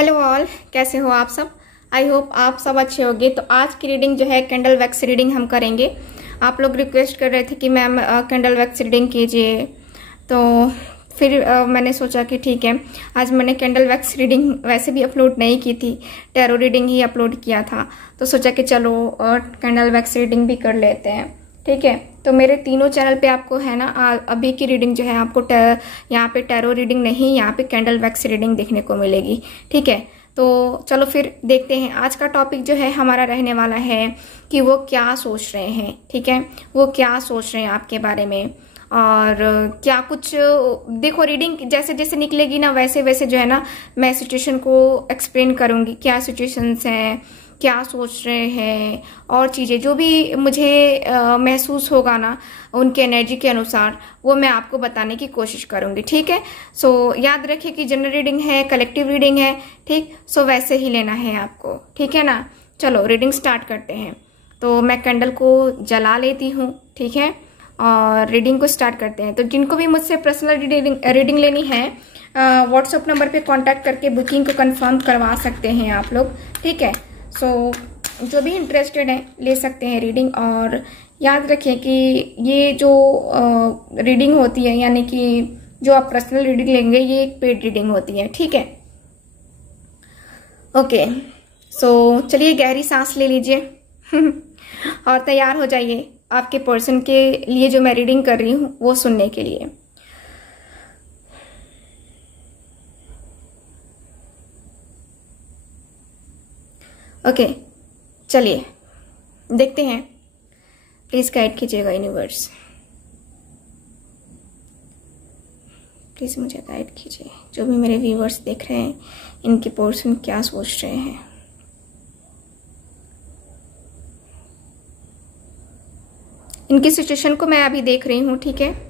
Hello all, कैसे हो आप सब। आई होप आप सब अच्छे होंगे। तो आज की रीडिंग जो है कैंडल वैक्स रीडिंग हम करेंगे। आप लोग रिक्वेस्ट कर रहे थे कि मैम कैंडल वैक्स रीडिंग कीजिए, तो फिर मैंने सोचा कि ठीक है। आज मैंने कैंडल वैक्स रीडिंग वैसे भी अपलोड नहीं की थी, टैरो रीडिंग ही अपलोड किया था, तो सोचा कि चलो कैंडल वैक्स रीडिंग भी कर लेते हैं। ठीक है, तो मेरे तीनों चैनल पे आपको है ना अभी की रीडिंग जो है आपको यहाँ पे टैरो रीडिंग नहीं, यहाँ पे कैंडल वैक्स रीडिंग देखने को मिलेगी। ठीक है, तो चलो फिर देखते हैं। आज का टॉपिक जो है हमारा रहने वाला है कि वो क्या सोच रहे हैं। ठीक है, वो क्या सोच रहे हैं आपके बारे में, और क्या कुछ देखो रीडिंग जैसे जैसे निकलेगी ना वैसे वैसे जो है ना मैं सिचुएशन को एक्सप्लेन करूंगी, क्या सिचुएशंस हैं, क्या सोच रहे हैं, और चीज़ें जो भी मुझे महसूस होगा ना उनके एनर्जी के अनुसार वो मैं आपको बताने की कोशिश करूंगी। ठीक है, सो याद रखिए कि जनरल रीडिंग है, कलेक्टिव रीडिंग है। ठीक, सो वैसे ही लेना है आपको। ठीक है ना, चलो रीडिंग स्टार्ट करते हैं। तो मैं कैंडल को जला लेती हूँ। ठीक है, और रीडिंग को स्टार्ट करते हैं। तो जिनको भी मुझसे पर्सनल रीडिंग लेनी है व्हाट्सएप नंबर पे कांटेक्ट करके बुकिंग को कंफर्म करवा सकते हैं आप लोग। ठीक है, सो जो भी इंटरेस्टेड है ले सकते हैं रीडिंग। और याद रखें कि ये जो रीडिंग होती है, यानी कि जो आप पर्सनल रीडिंग लेंगे, ये एक पेड रीडिंग होती है। ठीक है, ओके, सो चलिए गहरी सांस ले लीजिए और तैयार हो जाइए आपके पर्सन के लिए जो मैं रीडिंग कर रही हूँ वो सुनने के लिए। ओके, चलिए देखते हैं। प्लीज गाइड कीजिएगा यूनिवर्स, प्लीज मुझे गाइड कीजिए। जो भी मेरे व्यूवर्स देख रहे हैं, इनके पर्सन क्या सोच रहे हैं। इनकी सिचुएशन को मैं अभी देख रही हूँ। ठीक है,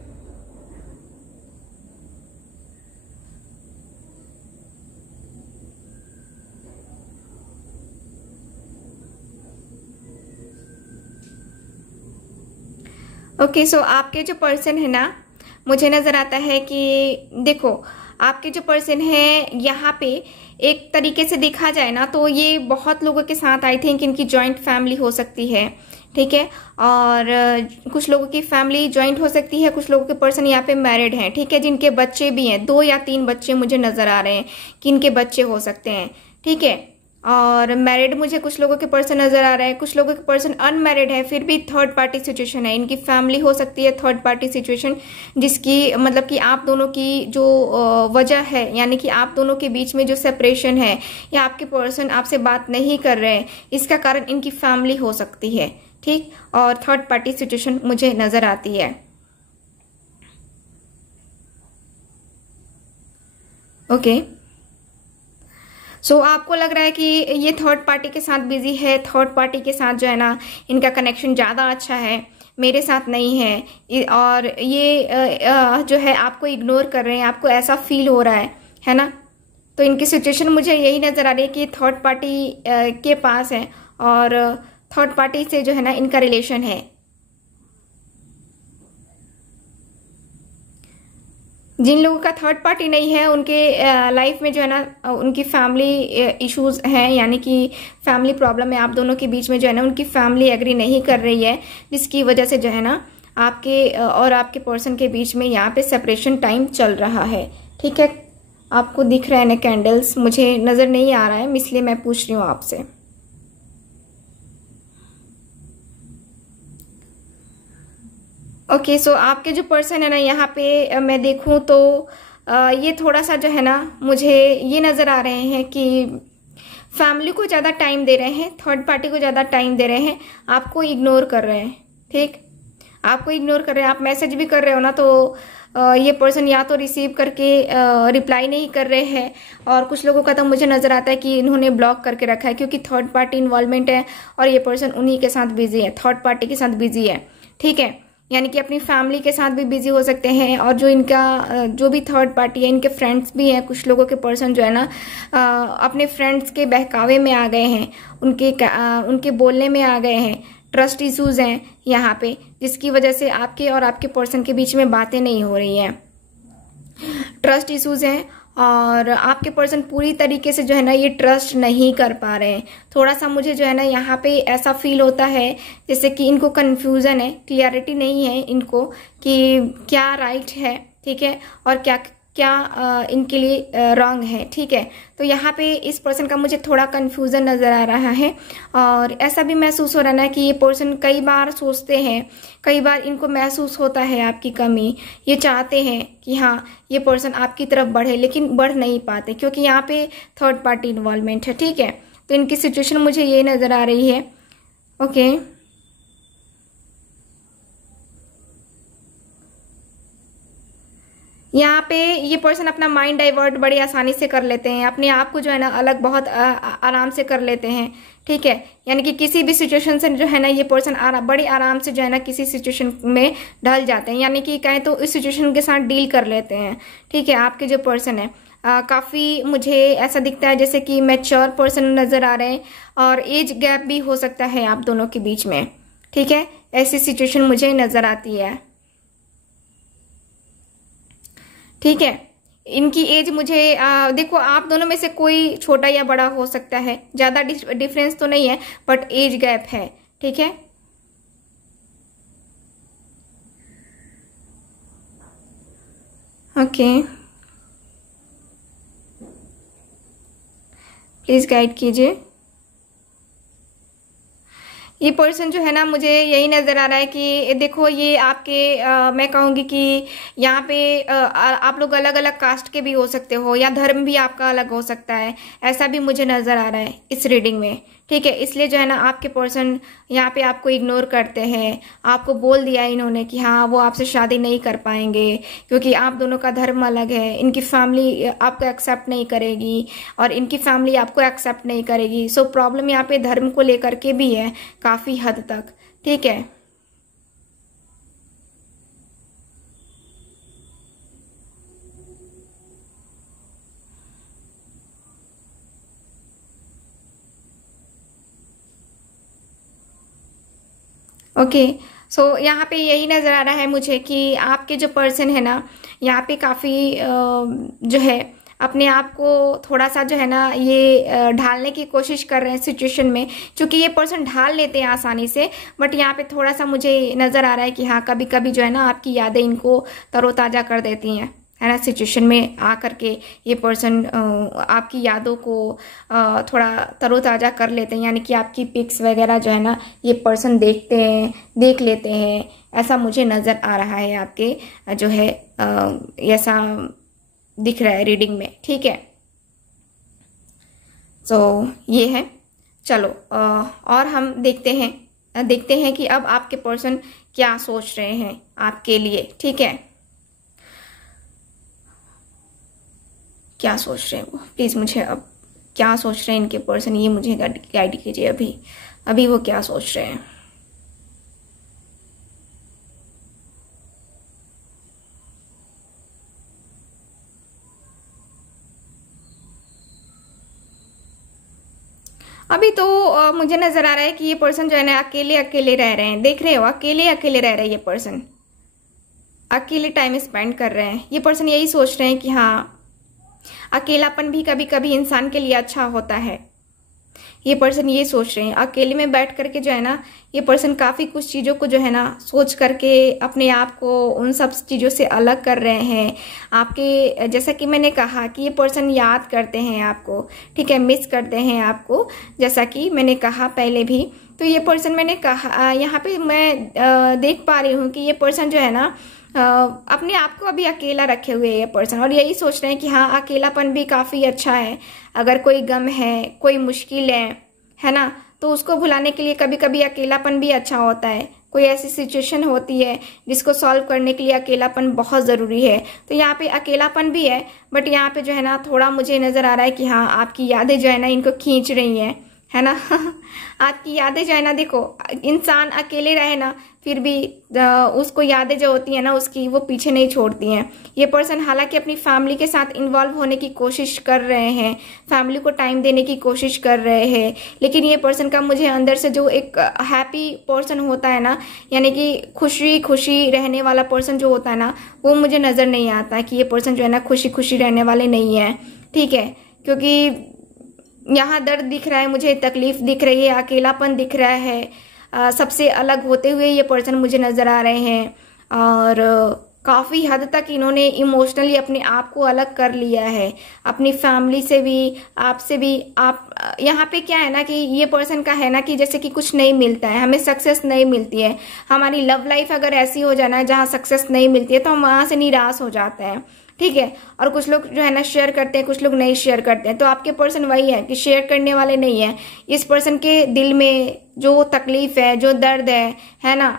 ओके, सो आपके जो पर्सन है ना, मुझे नजर आता है कि देखो आपके जो पर्सन है यहाँ पे एक तरीके से देखा जाए ना तो ये बहुत लोगों के साथ आई थिंक इनकी जॉइंट फैमिली हो सकती है। ठीक है, और कुछ लोगों की फैमिली ज्वाइंट हो सकती है, कुछ लोगों के पर्सन यहाँ पे मैरिड हैं। ठीक है, जिनके बच्चे भी हैं, 2 या 3 बच्चे मुझे नजर आ रहे हैं कि इनके बच्चे हो सकते हैं। ठीक है, और मैरिड मुझे कुछ लोगों के पर्सन नजर आ रहे हैं, कुछ लोगों के पर्सन अनमैरिड है, फिर भी थर्ड पार्टी सिचुएशन है। इनकी फैमिली हो सकती है थर्ड पार्टी सिचुएशन, जिसकी मतलब कि आप दोनों की जो वजह है, यानी कि आप दोनों के बीच में जो सेपरेशन है या आपके पर्सन आपसे बात नहीं कर रहे हैं, इसका कारण इनकी फैमिली हो सकती है। ठीक, और थर्ड पार्टी सिचुएशन मुझे नजर आती है। ओके, सो आपको लग रहा है कि ये थर्ड पार्टी के साथ बिजी है, थर्ड पार्टी के साथ जो है ना इनका कनेक्शन ज़्यादा अच्छा है, मेरे साथ नहीं है। और ये जो है आपको इग्नोर कर रहे हैं, आपको ऐसा फील हो रहा है ना। तो इनकी सिचुएशन मुझे यही नज़र आ रही है कि थर्ड पार्टी के पास है और थर्ड पार्टी से जो है ना इनका रिलेशन है। जिन लोगों का थर्ड पार्टी नहीं है उनके लाइफ में जो है ना उनकी फैमिली इश्यूज हैं, यानी कि फैमिली प्रॉब्लम है आप दोनों के बीच में, जो है ना उनकी फैमिली एग्री नहीं कर रही है, जिसकी वजह से जो है ना आपके और आपके पर्सन के बीच में यहाँ पे सेपरेशन टाइम चल रहा है। ठीक है, आपको दिख रहा है ना कैंडल्स, मुझे नजर नहीं आ रहा है, इसलिए मैं पूछ रही हूँ आपसे। ओके, सो आपके जो पर्सन है ना यहाँ पे मैं देखूं तो ये थोड़ा सा जो है ना मुझे ये नजर आ रहे हैं कि फैमिली को ज़्यादा टाइम दे रहे हैं, थर्ड पार्टी को ज़्यादा टाइम दे रहे हैं, आपको इग्नोर कर रहे हैं। ठीक, आपको इग्नोर कर रहे हैं। आप मैसेज भी कर रहे हो ना तो ये पर्सन या तो रिसीव करके रिप्लाई नहीं कर रहे हैं, और कुछ लोगों का तो मुझे नजर आता है कि इन्होंने ब्लॉक करके रखा है, क्योंकि थर्ड पार्टी इन्वॉल्वमेंट है और ये पर्सन उन्हीं के साथ बिजी है, थर्ड पार्टी के साथ बिजी है। ठीक है, यानी कि अपनी फैमिली के साथ भी बिजी हो सकते हैं, और जो इनका जो भी थर्ड पार्टी है, इनके फ्रेंड्स भी हैं। कुछ लोगों के पर्सन जो है ना अपने फ्रेंड्स के बहकावे में आ गए हैं, उनके बोलने में आ गए हैं। ट्रस्ट इश्यूज हैं यहाँ पे, जिसकी वजह से आपके और आपके पर्सन के बीच में बातें नहीं हो रही हैं। ट्रस्ट इश्यूज हैं और आपके पर्सन पूरी तरीके से जो है ना ये ट्रस्ट नहीं कर पा रहे हैं। थोड़ा सा मुझे जो है ना यहाँ पे ऐसा फील होता है जैसे कि इनको कंफ्यूजन है, क्लियरिटी नहीं है इनको कि क्या राइट है, ठीक है, और क्या क्या इनके लिए रॉन्ग है, ठीक है। तो यहाँ पे इस पर्सन का मुझे थोड़ा कंफ्यूजन नजर आ रहा है और ऐसा भी महसूस हो रहा है कि ये पर्सन कई बार सोचते हैं, कई बार इनको महसूस होता है आपकी कमी, ये चाहते हैं कि हाँ ये पर्सन आपकी तरफ बढ़े लेकिन बढ़ नहीं पाते क्योंकि यहाँ पे थर्ड पार्टी इन्वॉल्वमेंट है, ठीक है। तो इनकी सिचुएशन मुझे ये नजर आ रही है। ओके, यहाँ पे ये पर्सन अपना माइंड डाइवर्ट बड़ी आसानी से कर लेते हैं, अपने आप को जो है ना अलग बहुत आराम से कर लेते हैं, ठीक है। यानी कि किसी भी सिचुएशन से जो है ना ये पर्सन बड़ी आराम से जो है ना किसी सिचुएशन में ढल जाते हैं, यानी कि कहें तो इस सिचुएशन के साथ डील कर लेते हैं, ठीक है। आपके जो पर्सन है काफ़ी मुझे ऐसा दिखता है जैसे कि मैच्योर पर्सन नज़र आ रहे हैं और एज गैप भी हो सकता है आप दोनों के बीच में, ठीक है। ऐसी सिचुएशन मुझे नज़र आती है, ठीक है। इनकी एज मुझे देखो आप दोनों में से कोई छोटा या बड़ा हो सकता है, ज़्यादा डिफरेंस तो नहीं है बट एज गैप है, ठीक है। ओके, प्लीज गाइड कीजिए। ये पर्सन जो है ना मुझे यही नज़र आ रहा है कि देखो ये आपके मैं कहूँगी कि यहाँ पे आप लोग अलग अलग कास्ट के भी हो सकते हो या धर्म भी आपका अलग हो सकता है, ऐसा भी मुझे नज़र आ रहा है इस रीडिंग में, ठीक है। इसलिए जो है ना आपके पर्सन यहाँ पे आपको इग्नोर करते हैं, आपको बोल दिया है इन्होंने कि हाँ वो आपसे शादी नहीं कर पाएंगे क्योंकि आप दोनों का धर्म अलग है, इनकी फैमिली आपको एक्सेप्ट नहीं करेगी और इनकी फैमिली आपको एक्सेप्ट नहीं करेगी। सो प्रॉब्लम यहाँ पे धर्म को लेकर के भी है काफ़ी हद तक, ठीक है। ओके, सो यहाँ पे यही नज़र आ रहा है मुझे कि आपके जो पर्सन है ना यहाँ पे काफ़ी जो है अपने आप को थोड़ा सा जो है ना ये ढालने की कोशिश कर रहे हैं सिचुएशन में, क्योंकि ये पर्सन ढाल लेते हैं आसानी से, बट यहाँ पे थोड़ा सा मुझे नज़र आ रहा है कि हाँ कभी कभी जो है ना आपकी यादें इनको तरोताज़ा कर देती हैं, है ना। सिचुएशन में आकर के ये पर्सन आपकी यादों को थोड़ा तरोताज़ा कर लेते हैं, यानी कि आपकी पिक्स वगैरह जो है ना ये पर्सन देख लेते हैं, ऐसा मुझे नज़र आ रहा है आपके जो है ऐसा दिख रहा है रीडिंग में, ठीक है। तो ये है, चलो और हम देखते हैं कि अब आपके पर्सन क्या सोच रहे हैं आपके लिए, ठीक है। क्या सोच रहे हैं वो, प्लीज़ मुझे अब क्या सोच रहे हैं इनके पर्सन ये मुझे गाइड कीजिए। अभी वो क्या सोच रहे हैं। अभी तो मुझे नज़र आ रहा है कि ये पर्सन जो है ना अकेले अकेले रह रहे हैं, देख रहे हो अकेले अकेले रह रहे हैं, ये पर्सन अकेले टाइम स्पेंड कर रहे हैं। ये पर्सन यही सोच रहे हैं कि हाँ अकेलापन भी कभी कभी इंसान के लिए अच्छा होता है, ये पर्सन ये सोच रहे हैं। अकेले में बैठ करके जो है ना ये पर्सन काफ़ी कुछ चीज़ों को जो है ना सोच करके अपने आप को उन सब चीज़ों से अलग कर रहे हैं। आपके जैसा कि मैंने कहा कि ये पर्सन याद करते हैं आपको, ठीक है, मिस करते हैं आपको, जैसा कि मैंने कहा पहले भी। तो ये पर्सन मैंने कहा यहाँ पे मैं देख पा रही हूँ कि ये पर्सन जो है ना अपने आप को अभी अकेला रखे हुए ये पर्सन, और यही सोच रहे हैं कि हाँ अकेलापन भी काफ़ी अच्छा है। अगर कोई गम है, कोई मुश्किल है ना, तो उसको भुलाने के लिए कभी कभी अकेलापन भी अच्छा होता है। कोई ऐसी सिचुएशन होती है जिसको सॉल्व करने के लिए अकेलापन बहुत ज़रूरी है। तो यहाँ पे अकेलापन भी है, बट यहाँ पे जो है ना थोड़ा मुझे नज़र आ रहा है कि हाँ आपकी यादें जो है ना इनको खींच रही हैं, है ना। आपकी यादें जो है ना, देखो इंसान अकेले रहे ना फिर भी उसको यादें जो होती है ना उसकी, वो पीछे नहीं छोड़ती हैं। ये पर्सन हालांकि अपनी फैमिली के साथ इन्वॉल्व होने की कोशिश कर रहे हैं, फैमिली को टाइम देने की कोशिश कर रहे हैं, लेकिन ये पर्सन का मुझे अंदर से जो एक हैप्पी पर्सन होता है ना, यानी कि खुशी खुशी रहने वाला पर्सन जो होता है ना, वो मुझे नज़र नहीं आता कि ये पर्सन जो है ना खुशी खुशी रहने वाले नहीं है। ठीक है, क्योंकि यहाँ दर्द दिख रहा है मुझे, तकलीफ दिख रही है, अकेलापन दिख रहा है, सबसे अलग होते हुए ये पर्सन मुझे नज़र आ रहे हैं। और काफ़ी हद तक इन्होंने इमोशनली अपने आप को अलग कर लिया है, अपनी फैमिली से भी, आपसे भी। आप यहाँ पे क्या है ना कि ये पर्सन का है ना कि जैसे कि कुछ नहीं मिलता है, हमें सक्सेस नहीं मिलती है। हमारी लव लाइफ अगर ऐसी हो जाना है जहाँ सक्सेस नहीं मिलती है तो हम वहाँ से निराश हो जाते हैं। ठीक है, और कुछ लोग जो है ना शेयर करते हैं, कुछ लोग नहीं शेयर करते हैं। तो आपके पर्सन वही है कि शेयर करने वाले नहीं है। इस पर्सन के दिल में जो तकलीफ है, जो दर्द है ना,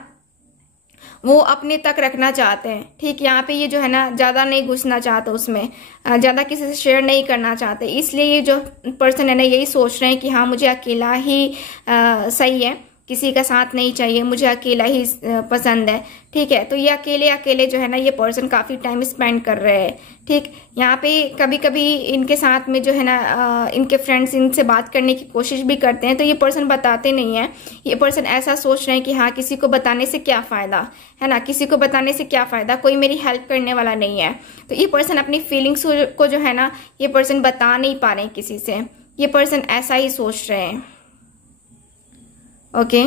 वो अपने तक रखना चाहते हैं। ठीक, यहाँ पे ये जो है ना ज़्यादा नहीं घुसना चाहते उसमें, ज़्यादा किसी से शेयर नहीं करना चाहते। इसलिए ये जो पर्सन है ना यही सोच रहे हैं कि हाँ मुझे अकेला ही सही है, किसी का साथ नहीं चाहिए, मुझे अकेला ही पसंद है। ठीक है, तो ये अकेले अकेले जो है ना ये पर्सन काफ़ी टाइम स्पेंड कर रहे हैं। ठीक, यहाँ पे कभी कभी इनके साथ में जो है ना इनके फ्रेंड्स इनसे बात करने की कोशिश भी करते हैं, तो ये पर्सन बताते नहीं है। ये पर्सन ऐसा सोच रहे हैं कि हाँ किसी को बताने से क्या फ़ायदा, है ना, किसी को बताने से क्या फ़ायदा, कोई मेरी हेल्प करने वाला नहीं है। तो ये पर्सन अपनी फीलिंग्स को जो है ना ये पर्सन बता नहीं पा रहे हैं किसी से। ये पर्सन ऐसा ही सोच रहे हैं। ओके,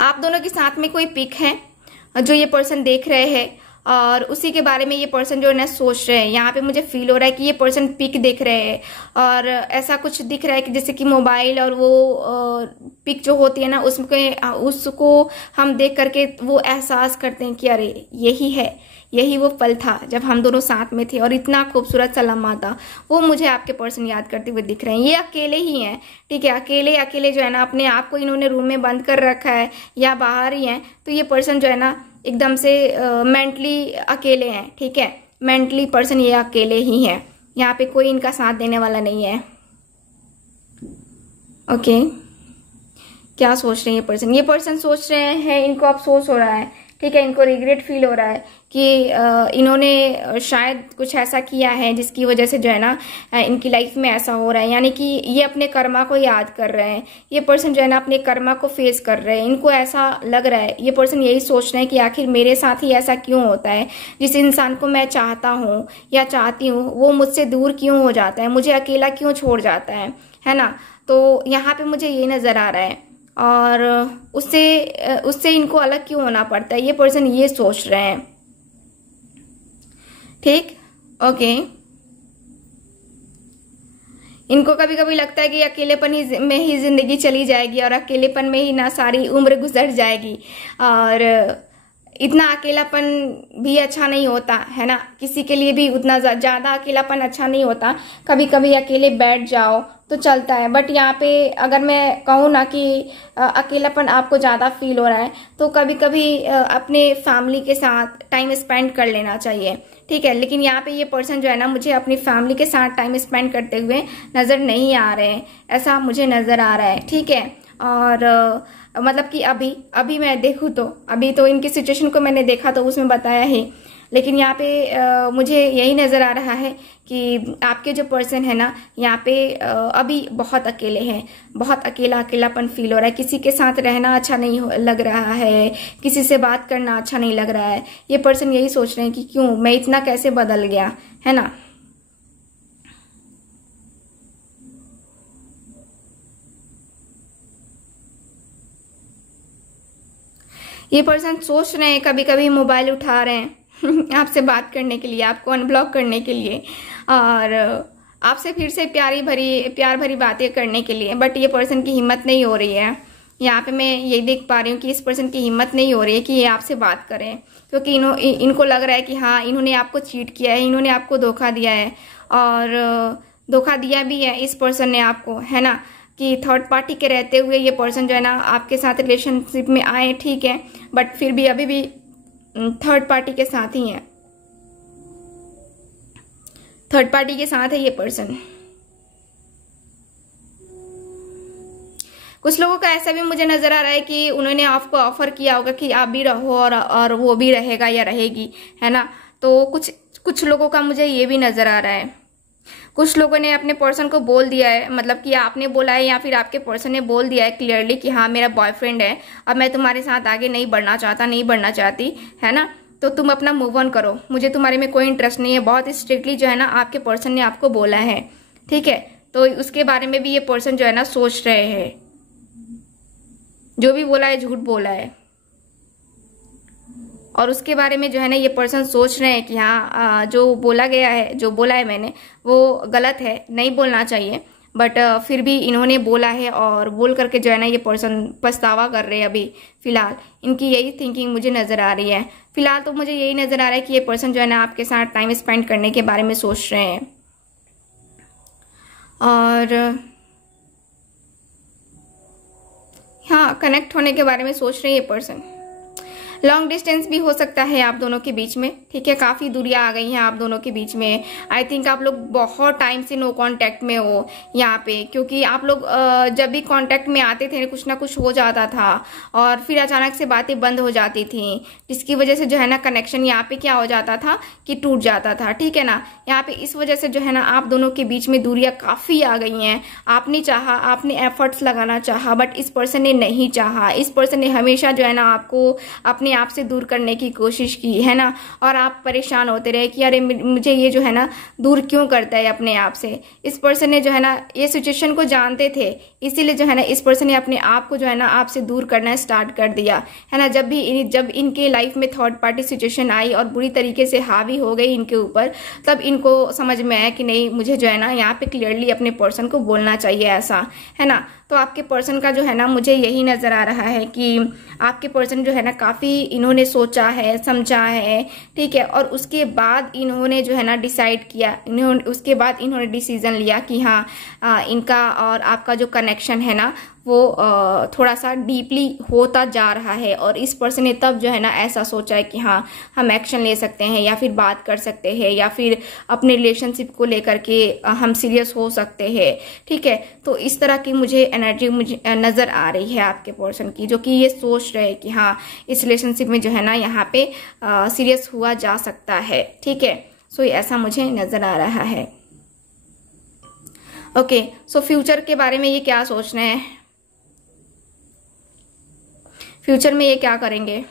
आप दोनों के साथ में कोई पिक है जो ये पर्सन देख रहे हैं और उसी के बारे में ये पर्सन जो है ना सोच रहे हैं। यहाँ पे मुझे फील हो रहा है कि ये पर्सन पिक देख रहे हैं और ऐसा कुछ दिख रहा है कि जैसे कि मोबाइल और वो पिक जो होती है ना उसको हम देख करके वो एहसास करते हैं कि अरे यही है, यही वो पल था जब हम दोनों साथ में थे और इतना खूबसूरत सा लम्हा था। वो मुझे आपके पर्सन याद करते हुए दिख रहे हैं। ये अकेले ही हैं। ठीक है, अकेले अकेले जो है ना अपने आप को इन्होंने रूम में बंद कर रखा है या बाहर ही हैं। तो ये पर्सन जो है ना एकदम से मेंटली अकेले हैं। ठीक है, मेंटली पर्सन ये अकेले ही हैं। यहाँ पे कोई इनका साथ देने वाला नहीं है। ओके, क्या सोच रहे हैं ये पर्सन? ये पर्सन सोच रहे हैं, इनको अफसोस हो रहा है। ठीक है, इनको रिग्रेट फील हो रहा है कि इन्होंने शायद कुछ ऐसा किया है जिसकी वजह से जो है ना इनकी लाइफ में ऐसा हो रहा है। यानी कि ये अपने कर्मा को याद कर रहे हैं। ये पर्सन जो है ना अपने कर्मा को फेस कर रहे हैं। इनको ऐसा लग रहा है, ये पर्सन यही सोच रहे हैं कि आखिर मेरे साथ ही ऐसा क्यों होता है, जिस इंसान को मैं चाहता हूँ या चाहती हूँ वो मुझसे दूर क्यों हो जाता है, मुझे अकेला क्यों छोड़ जाता है ना। तो यहाँ पे मुझे ये नज़र आ रहा है और उससे इनको अलग क्यों होना पड़ता है, ये पर्सन ये सोच रहे हैं। ठीक, ओके, इनको कभी कभी लगता है कि अकेलेपन में ही जिंदगी चली जाएगी और अकेलेपन में ही ना सारी उम्र गुजर जाएगी। और इतना अकेलापन भी अच्छा नहीं होता है ना, किसी के लिए भी उतना ज़्यादा अकेलापन अच्छा नहीं होता। कभी कभी अकेले बैठ जाओ तो चलता है, बट यहाँ पे अगर मैं कहूँ ना कि अकेलापन आपको ज़्यादा फील हो रहा है तो कभी कभी अपने फैमिली के साथ टाइम स्पेंड कर लेना चाहिए। ठीक है, लेकिन यहाँ पे ये पर्सन जो है ना मुझे अपनी फैमिली के साथ टाइम स्पेंड करते हुए नज़र नहीं आ रहे हैं, ऐसा मुझे नज़र आ रहा है। ठीक है, और मतलब कि अभी मैं देखूँ तो अभी तो इनकी सिचुएशन को मैंने देखा तो उसमें बताया ही, लेकिन यहाँ पे मुझे यही नज़र आ रहा है कि आपके जो पर्सन है ना यहाँ पे अभी बहुत अकेले हैं, बहुत अकेलापन फील हो रहा है। किसी के साथ रहना अच्छा नहीं लग रहा है, किसी से बात करना अच्छा नहीं लग रहा है। ये पर्सन यही सोच रहे हैं कि क्यों मैं इतना कैसे बदल गया, है ना। ये पर्सन सोच रहे हैं, कभी कभी मोबाइल उठा रहे हैं आपसे बात करने के लिए, आपको अनब्लॉक करने के लिए और आपसे फिर से प्यार भरी बातें करने के लिए, बट ये पर्सन की हिम्मत नहीं हो रही है। यहाँ पे मैं यही देख पा रही हूँ कि इस पर्सन की हिम्मत नहीं हो रही है कि ये आपसे बात करें, क्योंकि इनको लग रहा है कि हाँ इन्होंने आपको चीट किया है, इन्होंने आपको धोखा दिया है और धोखा दिया भी है इस पर्सन ने आपको, है ना। कि थर्ड पार्टी के रहते हुए ये पर्सन जो है ना आपके साथ रिलेशनशिप में आए, ठीक है, बट फिर भी अभी भी थर्ड पार्टी के साथ ही हैं। थर्ड पार्टी के साथ है ये पर्सन। कुछ लोगों का ऐसा भी मुझे नजर आ रहा है कि उन्होंने आपको ऑफर किया होगा कि आप भी रहो और वो भी रहेगा या रहेगी, है ना। तो कुछ लोगों का मुझे ये भी नजर आ रहा है। कुछ लोगों ने अपने पर्सन को बोल दिया है, मतलब कि आपने बोला है या फिर आपके पर्सन ने बोल दिया है क्लियरली कि हाँ मेरा बॉयफ्रेंड है और मैं तुम्हारे साथ आगे नहीं बढ़ना चाहता, नहीं बढ़ना चाहती, है ना। तो तुम अपना मूव ऑन करो, मुझे तुम्हारे में कोई इंटरेस्ट नहीं है। बहुत स्ट्रिक्टली जो है ना आपके पर्सन ने आपको बोला है, ठीक है। तो उसके बारे में भी ये पर्सन जो है ना सोच रहे हैं। जो भी बोला है झूठ बोला है, और उसके बारे में जो है ना ये पर्सन सोच रहे हैं कि हाँ जो बोला गया है, जो बोला है मैंने वो गलत है, नहीं बोलना चाहिए। बट फिर भी इन्होंने बोला है और बोल करके जो है ना ये पर्सन पछतावा कर रहे हैं। अभी फिलहाल इनकी यही थिंकिंग मुझे नजर आ रही है। फिलहाल तो मुझे यही नजर आ रहा है कि ये पर्सन जो है ना आपके साथ टाइम स्पेंड करने के बारे में सोच रहे हैं। और हाँ, कनेक्ट होने के बारे में सोच रहे हैं ये पर्सन। लॉन्ग डिस्टेंस भी हो सकता है आप दोनों के बीच में, ठीक है। काफी दूरियां आ गई हैं आप दोनों के बीच में। आई थिंक आप लोग बहुत टाइम से नो कांटेक्ट में हो यहाँ पे, क्योंकि आप लोग जब भी कांटेक्ट में आते थे कुछ ना कुछ हो जाता था और फिर अचानक से बातें बंद हो जाती थी, जिसकी वजह से जो है ना कनेक्शन यहाँ पे क्या हो जाता था कि टूट जाता था, ठीक है ना। यहाँ पे इस वजह से जो है ना आप दोनों के बीच में दूरियां काफी आ गई हैं। आपने चाहा, आपने एफर्ट्स लगाना चाहा, बट इस पर्सन ने नहीं चाहा। इस पर्सन ने हमेशा जो है ना आपको अपने आप से दूर करने की कोशिश की, है ना। और आप परेशान होते रहे कि अरे मुझे ये जो है ना दूर क्यों करता है अपने आप से। इस पर्सन ने जो है ना ये सिचुएशन को जानते थे, इसीलिए जो है ना इस पर्सन ने अपने आप को जो है ना आपसे दूर करना स्टार्ट कर दिया, है ना। जब इनके लाइफ में थर्ड पार्टी सिचुएशन आई और बुरी तरीके से हावी हो गई इनके ऊपर, तब इनको समझ में आया कि नहीं, मुझे जो है ना यहाँ पे क्लियरली अपने पर्सन को बोलना चाहिए, ऐसा, है ना। तो आपके पर्सन का जो है ना मुझे यही नजर आ रहा है कि आपके पर्सन जो है ना काफी इन्होंने सोचा है, समझा है, ठीक है। और उसके बाद इन्होंने जो है ना डिसाइड किया, उसके बाद इन्होंने डिसीजन लिया कि हाँ इनका और आपका जो कनेक्शन है ना वो थोड़ा सा डीपली होता जा रहा है। और इस पर्सन ने तब जो है ना ऐसा सोचा है कि हाँ हम एक्शन ले सकते हैं या फिर बात कर सकते हैं या फिर अपने रिलेशनशिप को लेकर के हम सीरियस हो सकते हैं, ठीक है। तो इस तरह की मुझे एनर्जी मुझे नजर आ रही है आपके पर्सन की, जो कि ये सोच रहे हैं कि हाँ इस रिलेशनशिप में जो है ना यहाँ पे सीरियस हुआ जा सकता है, ठीक है। सो ऐसा मुझे नजर आ रहा है। ओके, सो फ्यूचर के बारे में ये क्या सोच रहे हैं, फ्यूचर में ये क्या करेंगे।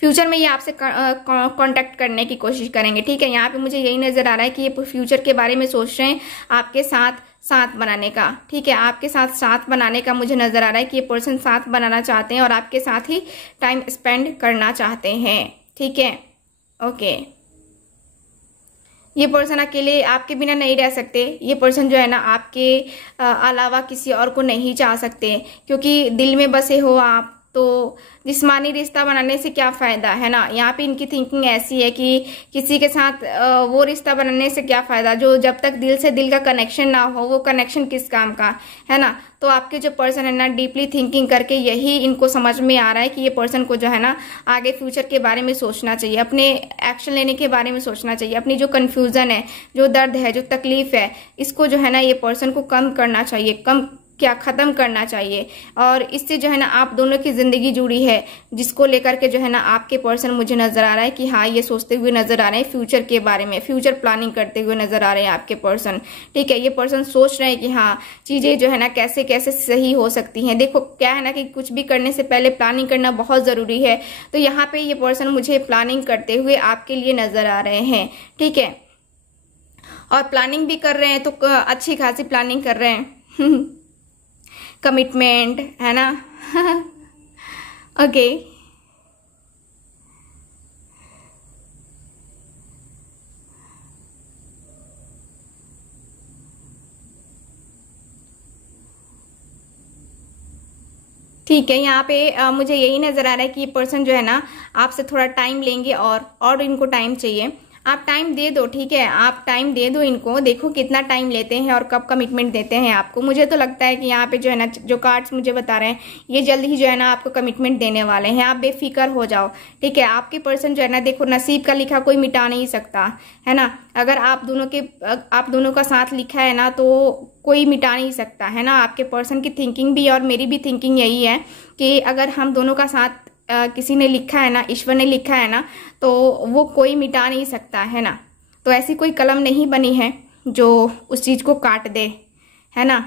फ्यूचर में ये आपसे कांटेक्ट करने की कोशिश करेंगे, ठीक है। यहाँ पे मुझे यही नजर आ रहा है कि ये फ्यूचर के बारे में सोच रहे हैं आपके साथ बनाने का, ठीक है। आपके साथ बनाने का मुझे नजर आ रहा है कि ये पर्सन साथ बनाना चाहते हैं और आपके साथ ही टाइम स्पेंड करना चाहते हैं, ठीक है। ओके, ये पर्सन अकेले आपके बिना नहीं रह सकते। ये पर्सन जो है ना आपके अलावा किसी और को नहीं चाह सकते, क्योंकि दिल में बसे हो आप। तो जिस्मानी रिश्ता बनाने से क्या फायदा, है ना। यहाँ पे इनकी थिंकिंग ऐसी है कि किसी के साथ वो रिश्ता बनाने से क्या फायदा जो जब तक दिल से दिल का कनेक्शन ना हो, वो कनेक्शन किस काम का, है ना। तो आपके जो पर्सन है ना डीपली थिंकिंग करके यही इनको समझ में आ रहा है कि ये पर्सन को जो है ना आगे फ्यूचर के बारे में सोचना चाहिए, अपने एक्शन लेने के बारे में सोचना चाहिए, अपनी जो कंफ्यूजन है, जो दर्द है, जो तकलीफ है, इसको जो है ना ये पर्सन को कम करना चाहिए, खत्म करना चाहिए। और इससे जो है ना आप दोनों की जिंदगी जुड़ी है, जिसको लेकर के जो है ना आपके पर्सन मुझे नजर आ रहा है कि हाँ ये सोचते हुए नजर आ रहे हैं फ्यूचर के बारे में, फ्यूचर प्लानिंग करते हुए नजर आ रहे हैं आपके पर्सन, ठीक है। ये पर्सन सोच रहे हैं कि हाँ चीजें जो है ना कैसे कैसे सही हो सकती हैं। देखो क्या है ना कि कुछ भी करने से पहले प्लानिंग करना बहुत जरूरी है। तो यहाँ पे ये पर्सन मुझे प्लानिंग करते हुए आपके लिए नजर आ रहे हैं, ठीक है। और प्लानिंग भी कर रहे हैं तो अच्छी खासी प्लानिंग कर रहे हैं कमिटमेंट, है ना। ओके, ठीक है। यहाँ पे मुझे यही नजर आ रहा है कि ये पर्सन जो है ना आपसे थोड़ा टाइम लेंगे और इनको टाइम चाहिए। आप टाइम दे दो, ठीक है, आप टाइम दे दो इनको, देखो कितना टाइम लेते हैं और कब कमिटमेंट देते हैं आपको। मुझे तो लगता है कि यहाँ पे जो है ना, जो कार्ड्स मुझे बता रहे हैं ये जल्द ही जो है ना आपको कमिटमेंट देने वाले हैं। आप बेफिक्र हो जाओ, ठीक है। आपके पर्सन जो है ना, देखो नसीब का लिखा कोई मिटा नहीं सकता, है ना। अगर आप दोनों का साथ लिखा है ना तो कोई मिटा नहीं सकता, है ना। आपके पर्सन की थिंकिंग भी और मेरी भी थिंकिंग यही है कि अगर हम दोनों का साथ किसी ने लिखा है ना, ईश्वर ने लिखा है ना, तो वो कोई मिटा नहीं सकता, है ना। तो ऐसी कोई कलम नहीं बनी है जो उस चीज को काट दे, है ना।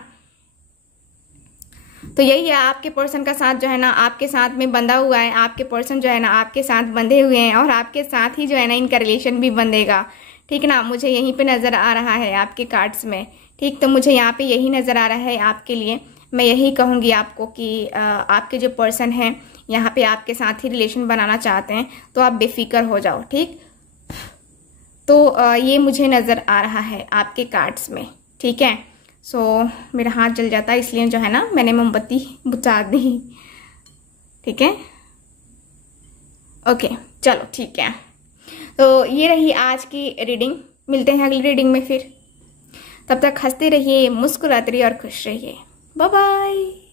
तो यही है, आपके पर्सन का साथ जो है ना आपके साथ में बंधा हुआ है। आपके पर्सन जो है ना आपके साथ बंधे हुए हैं और आपके साथ ही जो है ना इनका रिलेशन भी बंधेगा, ठीक ना। मुझे यहीं पे नजर आ रहा है आपके कार्ड्स में, ठीक। तो मुझे यहाँ पे यही नजर आ रहा है आपके लिए। मैं यही कहूँगी आपको कि आपके जो पर्सन हैं यहाँ पे आपके साथ ही रिलेशन बनाना चाहते हैं, तो आप बेफिक्र हो जाओ, ठीक। तो ये मुझे नज़र आ रहा है आपके कार्ड्स में, ठीक है। सो मेरा हाथ जल जाता है, इसलिए जो है ना मैंने मोमबत्ती बुझा दी, ठीक है। ओके, चलो ठीक है। तो ये रही आज की रीडिंग। मिलते हैं अगली रीडिंग में फिर। तब तक हंसते रहिए, मुस्कुराते रहिए और खुश रहिए। Bye bye.